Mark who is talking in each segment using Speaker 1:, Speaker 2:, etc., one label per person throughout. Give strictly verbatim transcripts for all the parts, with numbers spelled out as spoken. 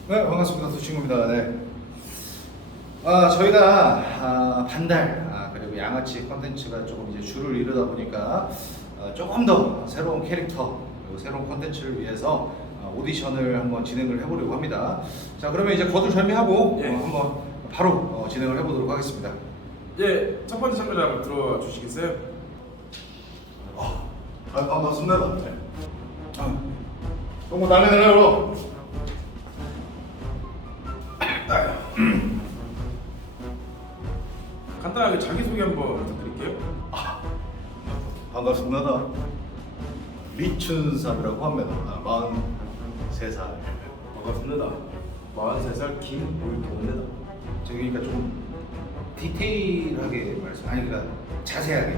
Speaker 1: 네, 반갑습니다. 두친구입니다. 네. 아, 저희가 아, 반달 아, 그리고 양아치 컨텐츠가 조금 이제 줄을 이루다 보니까 아, 조금 더 새로운 캐릭터 그리고 새로운 컨텐츠를 위해서 아, 오디션을 한번 진행을 해보려고 합니다. 자, 그러면 이제 거두절미하고
Speaker 2: 예.
Speaker 1: 어, 한번 바로 어, 진행을 해보도록 하겠습니다.
Speaker 2: 예, 첫 번째 참가자 한번 들어와 주시겠어요?
Speaker 1: 아, 반갑습니다. 네. 아, 너무 날래날래로.
Speaker 2: 간단하게 자기소개 한번 부탁드릴게요.
Speaker 1: 반갑습니다. 리춘삼이라고 합니다. 아, 마흔세 살.
Speaker 2: 반갑습니다. 마흔세 살 김울동입니다.
Speaker 1: 저기 그러니까 좀 디테일하게 말씀, 아니 그러니까 자세하게.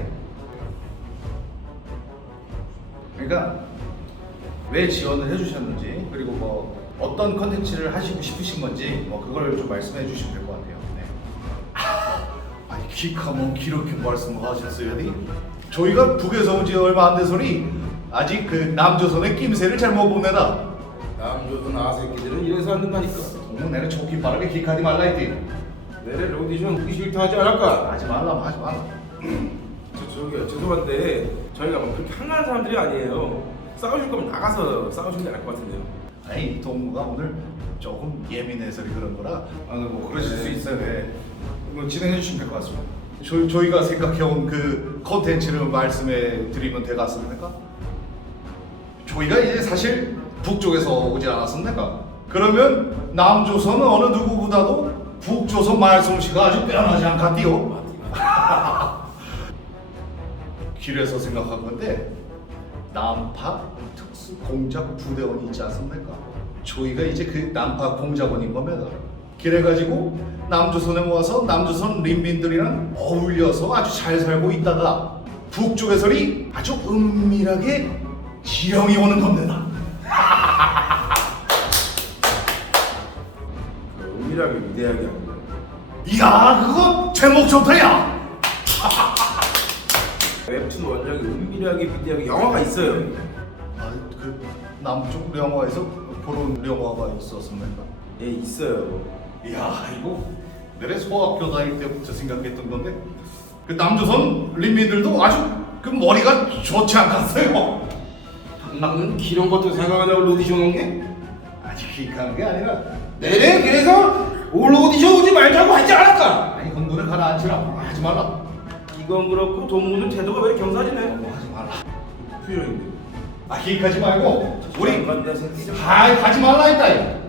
Speaker 1: 그러니까 왜 지원을 해주셨는지 그리고 뭐 어떤 컨텐츠를 하시고 싶으신 건지 뭐 그걸 좀 말씀해 주시면 될 것 같아요. 네. 아니 기카면 이렇게 말씀하셨어요. 저희가 북에서 온 지 얼마 안 돼서니 아직 그 남조선의 낌새를 잘 못 봅니다.
Speaker 2: 남조선 아새끼들은 이래서 안 된다니까.
Speaker 1: 너무 내는 좋게 빠르게 기카지 말라 했지.
Speaker 2: 내래 오디션 하기 싫다 하지 않을까?
Speaker 1: 하지 말라 하지 말라.
Speaker 2: 저, 저기 죄송한데 저희가 뭐 그렇게 한가한 사람들이 아니에요. 싸우실 거면 나가서 싸우시는 게 나을 것 같은데요.
Speaker 1: 아니 동무가 오늘 조금 예민해서 그런 거라 아뭐 그러실 수 있어요. 네. 뭐 진행해 주시면 될 것 같습니다. 저, 저희가 생각해온 그 컨텐츠를 말씀해 드리면 되겠습니까? 저희가 이제 사실 북쪽에서 오지 않았습니까? 그러면 남조선은 어느 누구보다도 북조선 말솜씨가 아주 빼어나지 않겠디요. 길에서 생각한 건데 남파 특수 공작 부대원이 있지 않습니까? 저희가 이제 그 남파 공작원인 겁니다. 그래가지고 남조선에 와서 남조선 린민들이랑 어울려서 아주 잘 살고 있다가 북쪽에서리 아주 은밀하게 지령이 오는 겁니다.
Speaker 2: 그 은밀하게 위대하게 합니다.
Speaker 1: 이야 그거 제목 좋다야.
Speaker 2: 웹툰 원작이 은밀하게 위대하게 영화가 있어요.
Speaker 1: 아그 남쪽 영화에서 그런 영화가 있었습니까?
Speaker 2: 예, 있어요.
Speaker 1: 이야 이거 내래 소학교 다닐 때부터 생각했던 건데 그 남조선 린민들도 아주 그 머리가 좋지 않겠어요.
Speaker 2: 나는 이런 것도 생각하냐고 오디션 온 게?
Speaker 1: 아직 기가한 게 아니라
Speaker 2: 내래 그래서 올 오디션 오지 말자고 하지 않았까?
Speaker 1: 아니 공부를 가라앉히라 하지 말라.
Speaker 2: 이건 그렇고 동무는 태도가 왜 경사지네?
Speaker 1: 뭐 하지 말라.
Speaker 2: 표현인데.
Speaker 1: 아 기획하지 말고 우리
Speaker 2: 간다 새끼 좀.
Speaker 1: 아 하지 말라 했다. 이.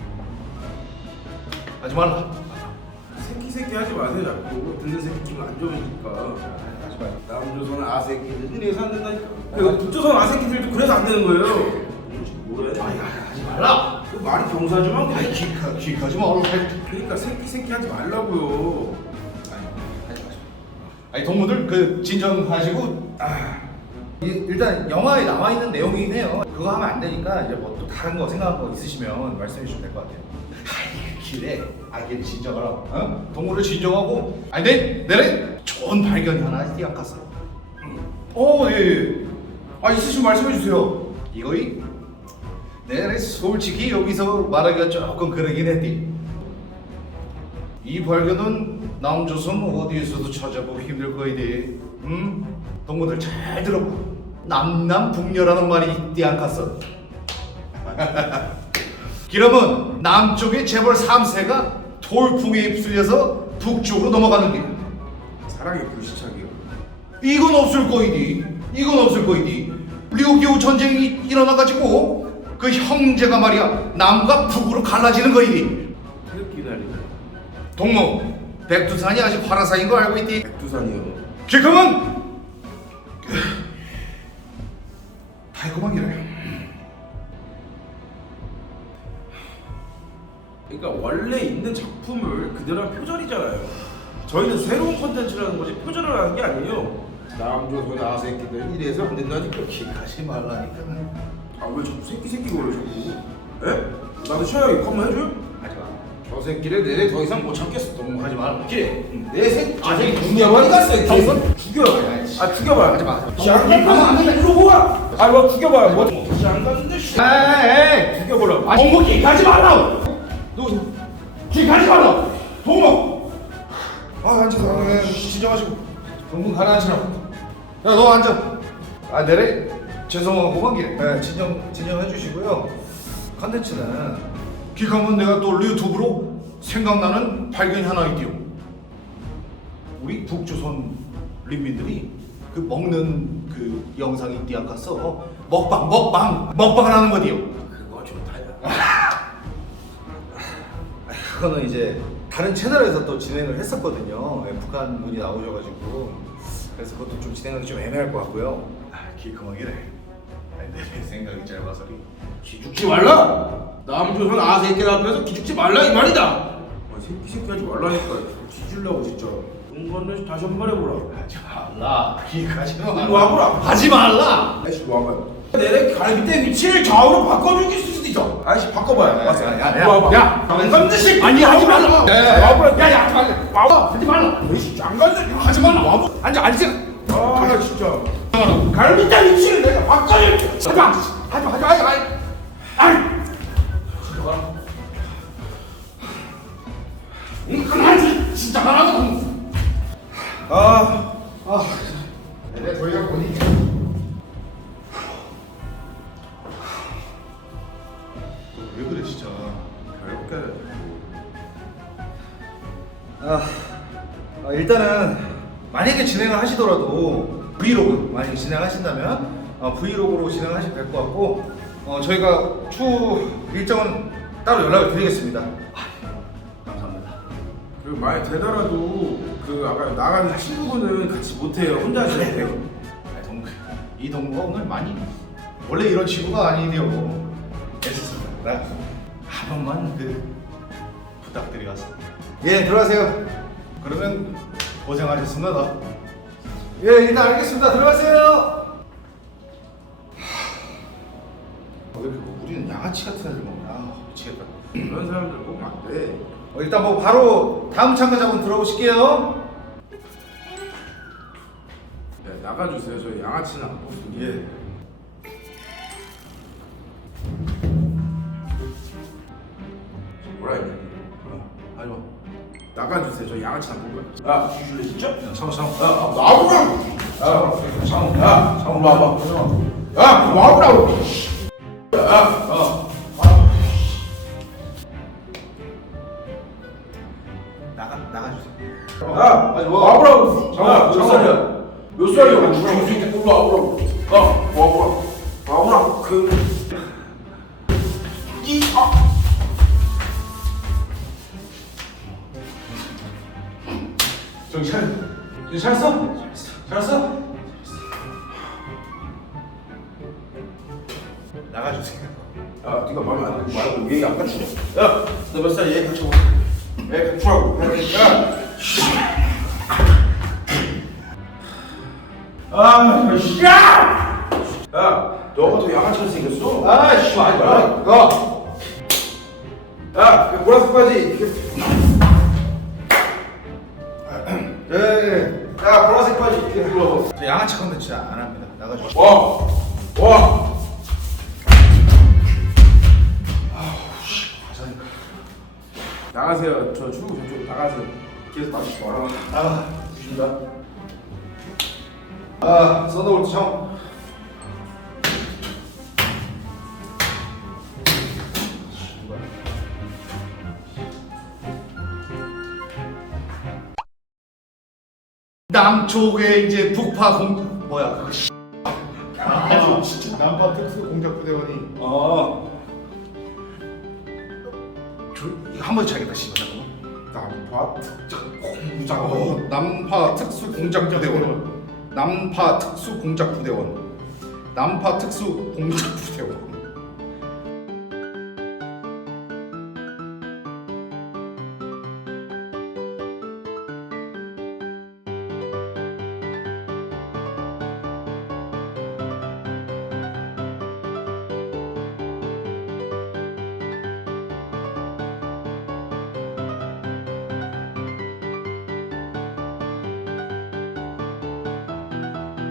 Speaker 1: 하지 말라.
Speaker 2: 새끼 새끼 하지 마세요 자꾸. 듣는 새끼 기분 안 좋으니까.
Speaker 1: 하지 말라.
Speaker 2: 남조선 아새끼들은 이래서 안 된다니까. 그리고 북조선 아새끼들도 그래서 안 되는 거예요. 뭐래?
Speaker 1: 아니 하지 말라.
Speaker 2: 그 말이 경사지만
Speaker 1: 아니 기획하 기획하지 말라.
Speaker 2: 그러니까 새끼 새끼 하지 말라고요.
Speaker 1: 아니 하지 마시오. 아니 동무들 그 진정하시고 아. 이- 일단 영화에 나와 있는 내용이긴 해요. 그거 하면 안 되니까 이제 뭐 또 다른 거 생각한 거 있으시면 말씀해 주시면 될 것 같아요. 아이 길에 아기를 진정하라. 어? 동물을 진정하고 아니 내 내래 좋은 발견이 하나 있지 않겠어. 어 예. 예. 아 있으시면 말씀해 주세요. 이거이 내래 솔직히 여기서 말하기가 조금 그러긴 했디. 이 발견은 남조선 어디에서도 찾아보기 힘들 거이디. 음? 동무들 잘 들어봐. 남남북녀라는 말이 있디 않겠어. 그러면 남쪽의 재벌 삼 세가 돌풍에 휩쓸려서 북쪽으로 넘어가는 길.
Speaker 2: 사랑의 불시착이요.
Speaker 1: 이건 없을 거이디. 이건 없을 거이디. 류기우 전쟁이 일어나가지고 그 형제가 말이야 남과 북으로 갈라지는 거이디.
Speaker 2: 태극기 날리고.
Speaker 1: 동무 백두산이 아직 화라산인 거 알고 있디?
Speaker 2: 백두산이요.
Speaker 1: 그러면 달콤하기래.
Speaker 2: 그러니까 원래 있는 작품을 그대로 한 표절이잖아요. 저희는 새로운 콘텐츠라는 거지 표절을 하는 게 아니에요. 남조선 아새끼들 이래서 안 된다니까.
Speaker 1: 기가지 말라니까.
Speaker 2: 아 왜 자꾸 새끼 새끼 거려 자꾸? 에? 나도 시원하게 한번 해줘요?
Speaker 1: 하지 마.
Speaker 2: 저 새끼를 내내 더 이상 못 참겠어.
Speaker 1: 너무 하지 말라.
Speaker 2: 그래. 내 새끼 아 새끼 죽여버리 갔어. 계속 죽여. 아 죽여봐.
Speaker 1: 하지 마.
Speaker 2: 쌍간 가면 안 돼. 이러고 와. 아뭐 죽여봐. 뭐 쌍간인데.
Speaker 1: 에이,
Speaker 2: 죽여보라고.
Speaker 1: 아, 동무기 가지 말라고. 뒤 가지 말라. 동무. 아 앉아서 아, 진정하시고. 동무 가라앉히라고. 야너 앉아. 아 내래. 죄송하고만 길. 네, 진정 진정해 주시고요. 컨텐츠는 기가면 내가 또 유튜브로 생각나는 발견이 하나 있디요. 우리 북조선 린민들이 그 먹는 그 영상이 있디 않겠어? 먹방 먹방 먹방을 하는 거디요.
Speaker 2: 그거 좋다야.
Speaker 1: 그거는 이제 다른 채널에서 또 진행을 했었거든요. 예, 북한 분이 나오셔가지고 그래서 그것도 좀 진행하기 좀 애매할 것 같고요. 아, 기컴하기래. 내 생각이 짧아서리.
Speaker 2: 기죽지 말라. 남조선 아새끼들 앞에서 기죽지 말라 이 말이다. 아, 새끼 새끼 하지 말라니까. 뒤질라고 진짜. 응건을 다시 한 번 해보라.
Speaker 1: 하지 말라. 기가지 마.
Speaker 2: 일로 와보라.
Speaker 1: 하지 말라.
Speaker 2: 아이씨 일로 와봐요. 내내 갈비뼈 위치를 좌우로 바꿔줄 수도 있어. 아이씨 바꿔봐요. 왔어.
Speaker 1: 야야야.
Speaker 2: 일로 와봐.
Speaker 1: 야.
Speaker 2: 장관드식.
Speaker 1: 아니 하지 말라.
Speaker 2: 야야야. 와보라.
Speaker 1: 야야 하지 말라.
Speaker 2: 와봐.
Speaker 1: 하지 말라.
Speaker 2: 아이씨 장관드식.
Speaker 1: 하지 말라. 와봐. 앉아 앉아.
Speaker 2: 아 진짜. 갈비뼈 위치를 내가 바꿔줄게.
Speaker 1: 하지 마. 하지 마. 하지 마. 하지 마. 아이. 이 그만하지. 진짜 말하고. 아. 아. 내가 저희가 보니. 왜 그래 진짜.
Speaker 2: 별게.
Speaker 1: 아, 아, 일단은 만약에 진행을 하시더라도 브이로그 만약에 진행하신다면 어, 브이로그로 진행하시면 될 것 같고 어, 저희가 추후 일정은 따로 연락을 드리겠습니다. 아, 감사합니다.
Speaker 2: 그리고 만약 되더라도 그 아까 나가는 친구분은 같이 못해요. 혼자 하셔도 돼요.
Speaker 1: 아, 동무, 이 동무가 오늘 많이 원래 이런 친구가 아니에요. 애썼습니다. 한 번만 그 부탁드리겠습니다. 예, 들어가세요. 그러면 고생하셨습니다. 예, 일단 알겠습니다. 들어가세요. 왜 이렇게 뭐 우리는 양아치 같은 애들 먹냐? 아, 미치겠다.
Speaker 2: 그런 사람들 보면 안 돼.
Speaker 1: 어, 일단 뭐 바로 다음 참가자분 들어오실게요.
Speaker 2: 네, 나가주세요. 저희 양아치는 안 뽑습니다.
Speaker 1: 예.
Speaker 2: 뭐라 했냐?
Speaker 1: 어, 하지 마.
Speaker 2: 나가주세요. 저 양아치는 안 뽑아요. 야, 주실래 진짜?
Speaker 1: 야, 상호, 상호.
Speaker 2: 야, 나와보라고!
Speaker 1: 야, 상호.
Speaker 2: 야,
Speaker 1: 상호, 와봐.
Speaker 2: 야, 나와보라고! 야,
Speaker 1: 어. 나가, 나가주세요.
Speaker 2: 야,
Speaker 1: 아니, 뭐.
Speaker 2: 와보라고!
Speaker 1: 상호,
Speaker 2: 야, 몇
Speaker 1: 상호.
Speaker 2: 살이야? 몇 살이야? 주수 있게 와보라고! 야, 와보라고! 와보라고! 그... 이... 아!
Speaker 1: 저기 잘, 저기 잘했어? 잘했어? 나가주세요.
Speaker 2: 야, 네가 마음에 안 들고 말고 얘기 안 갖추냐? 야, 너 몇 살이야? 얘기 갖추고. 얘기 갖추라고. 야! 아, 씨! 야! 야, 너가 더 양아치로 생겼어?
Speaker 1: 아이씨, 아니, 야, 야.
Speaker 2: 야, 그 보라색 바지. 이렇게.
Speaker 1: 예, 예.
Speaker 2: 야, 보라색 바지 이렇게 불러.
Speaker 1: 저 양아치 컨텐츠 안 합니다. 나가주세요.
Speaker 2: 와, 와. 나가세요. 저 출구 저쪽 나가세요. 계속 다시 와라.
Speaker 1: 아,
Speaker 2: 주신다.
Speaker 1: 아, 썬더볼트 청. 남쪽에 이제 북파 공 뭐야 그거. 씨. 아, 진짜 남파 특수 공작 부대원이. 어. 저 이거 한번 쳐야겠다 씨발 잠깐만.
Speaker 2: 남파 특전 공무장.
Speaker 1: 어, 남파 특수 공작 부대원. 남파 특수 공작 부대원. 남파 특수 공작 부대원.